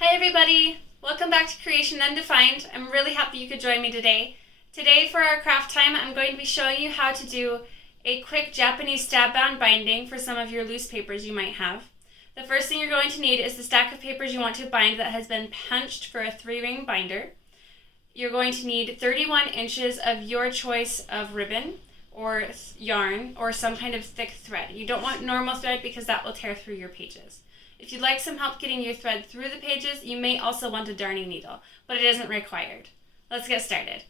Hi everybody! Welcome back to Creation Undefined. I'm really happy you could join me today. Today for our craft time, I'm going to be showing you how to do a quick Japanese stab bound binding for some of your loose papers you might have. The first thing you're going to need is the stack of papers you want to bind that has been punched for a 3-ring binder. You're going to need 31 inches of your choice of ribbon or yarn or some kind of thick thread. You don't want normal thread because that will tear through your pages. If you'd like some help getting your thread through the pages, you may also want a darning needle, but it isn't required. Let's get started.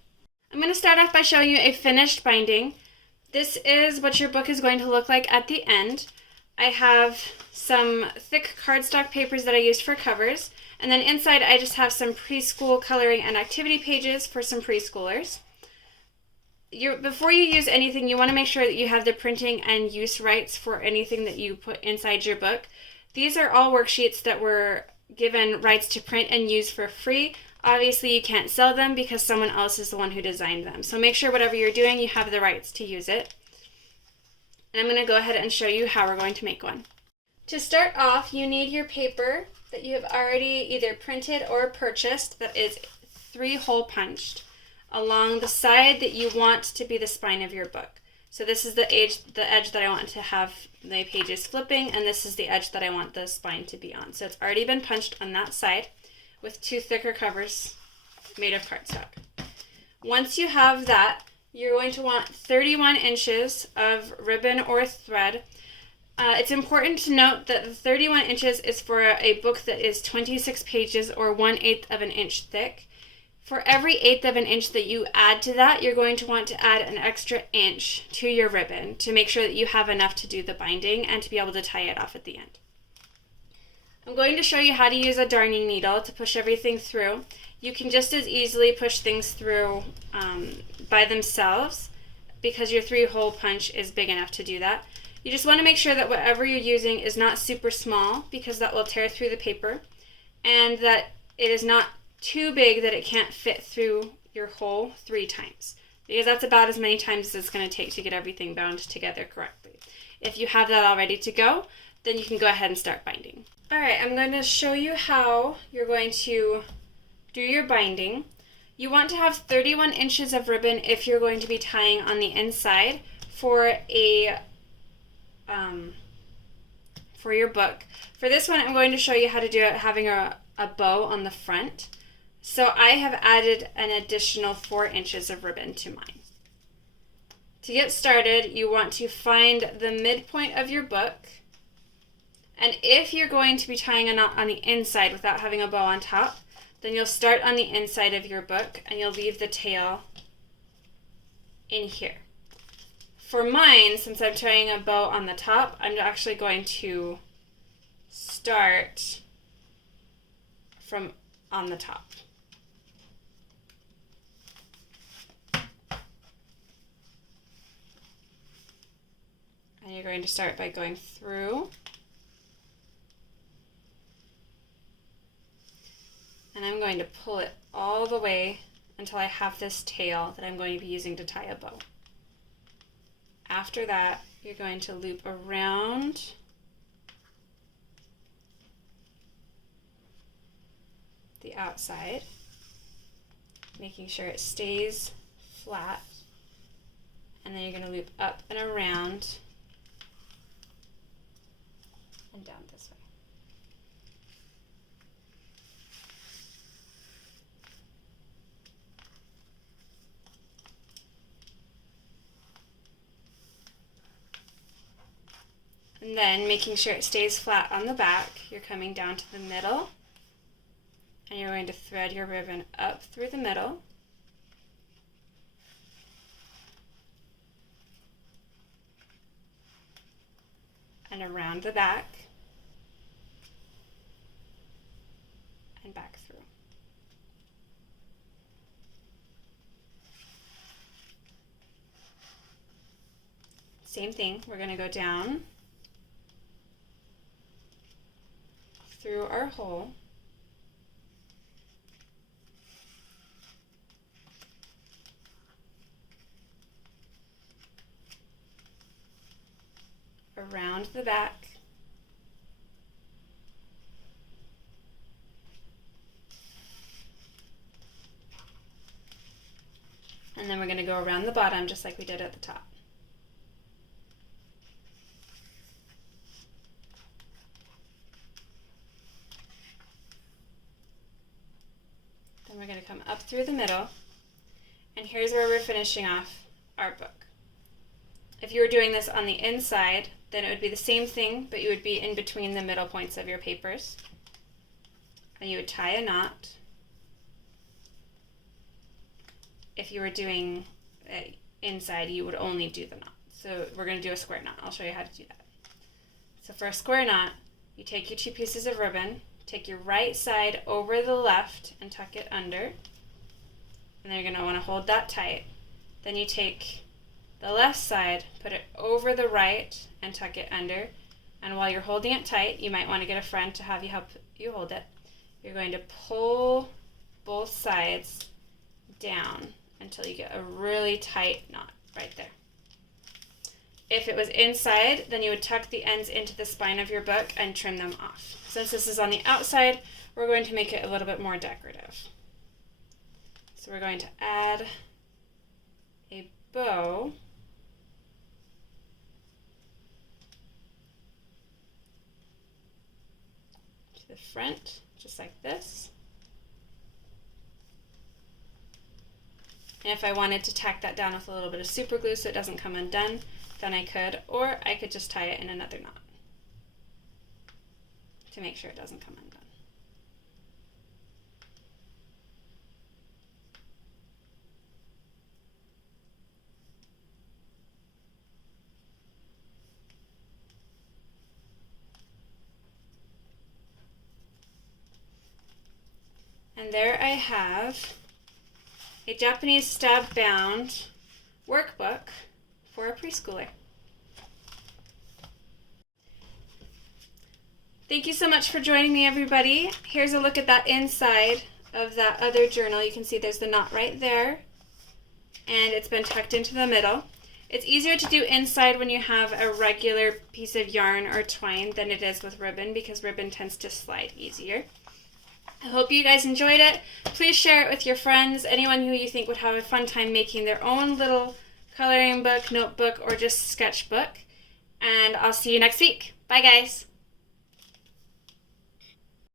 I'm going to start off by showing you a finished binding. This is what your book is going to look like at the end. I have some thick cardstock papers that I used for covers, and then inside I just have some preschool coloring and activity pages for some preschoolers. Before you use anything, you want to make sure that you have the printing and use rights for anything that you put inside your book. These are all worksheets that were given rights to print and use for free. Obviously, you can't sell them because someone else is the one who designed them. So make sure whatever you're doing, you have the rights to use it. And I'm going to go ahead and show you how we're going to make one. To start off, you need your paper that you have already either printed or purchased that is 3-hole punched along the side that you want to be the spine of your book. So this is the edge that I want to have the pages flipping, and this is the edge that I want the spine to be on. So it's already been punched on that side with 2 thicker covers made of cardstock. Once you have that, you're going to want 31 inches of ribbon or thread. It's important to note that the 31 inches is for a book that is 26 pages or 1/8 of an inch thick. For every 1/8 of an inch that you add to that, you're going to want to add an extra inch to your ribbon to make sure that you have enough to do the binding and to be able to tie it off at the end. I'm going to show you how to use a darning needle to push everything through. You can just as easily push things through by themselves because your 3-hole punch is big enough to do that. You just want to make sure that whatever you're using is not super small because that will tear through the paper, and that it is not too big that it can't fit through your hole 3 times, because that's about as many times as it's going to take to get everything bound together correctly. If you have that all ready to go, then you can go ahead and start binding. Alright, I'm going to show you how you're going to do your binding. You want to have 31 inches of ribbon if you're going to be tying on the inside for your book. For this one, I'm going to show you how to do it having a bow on the front. So I have added an additional 4 inches of ribbon to mine. To get started, you want to find the midpoint of your book. And if you're going to be tying a knot on the inside without having a bow on top, then you'll start on the inside of your book and you'll leave the tail in here. For mine, since I'm tying a bow on the top, I'm actually going to start from on the top. And you're going to start by going through. And I'm going to pull it all the way until I have this tail that I'm going to be using to tie a bow. After that, you're going to loop around the outside, making sure it stays flat, and then you're going to loop up and around and down this way. And then, making sure it stays flat on the back, you're coming down to the middle, and you're going to thread your ribbon up through the middle, and around the back, and back through. Same thing, we're going to go down through our hole, around the back, go around the bottom just like we did at the top. Then we're going to come up through the middle, and here's where we're finishing off our book. If you were doing this on the inside, then it would be the same thing, but you would be in between the middle points of your papers. And you would tie a knot. If you were doing it inside, you would only do the knot. So we're going to do a square knot. I'll show you how to do that. So for a square knot, you take your 2 pieces of ribbon, take your right side over the left and tuck it under. And then you're going to want to hold that tight. Then you take the left side, put it over the right and tuck it under. And while you're holding it tight, you might want to get a friend to have you help you hold it. You're going to pull both sides down until you get a really tight knot right there. If it was inside, then you would tuck the ends into the spine of your book and trim them off. Since this is on the outside, we're going to make it a little bit more decorative. So we're going to add a bow to the front, just like this. And if I wanted to tack that down with a little bit of super glue so it doesn't come undone, then I could, or I could just tie it in another knot to make sure it doesn't come undone. And there I have a Japanese stab bound workbook for a preschooler. Thank you so much for joining me, everybody. Here's a look at that inside of that other journal. You can see there's the knot right there, and it's been tucked into the middle. It's easier to do inside when you have a regular piece of yarn or twine than it is with ribbon, because ribbon tends to slide easier. I hope you guys enjoyed it. Please share it with your friends, anyone who you think would have a fun time making their own little coloring book, notebook, or just sketchbook. And I'll see you next week. Bye, guys.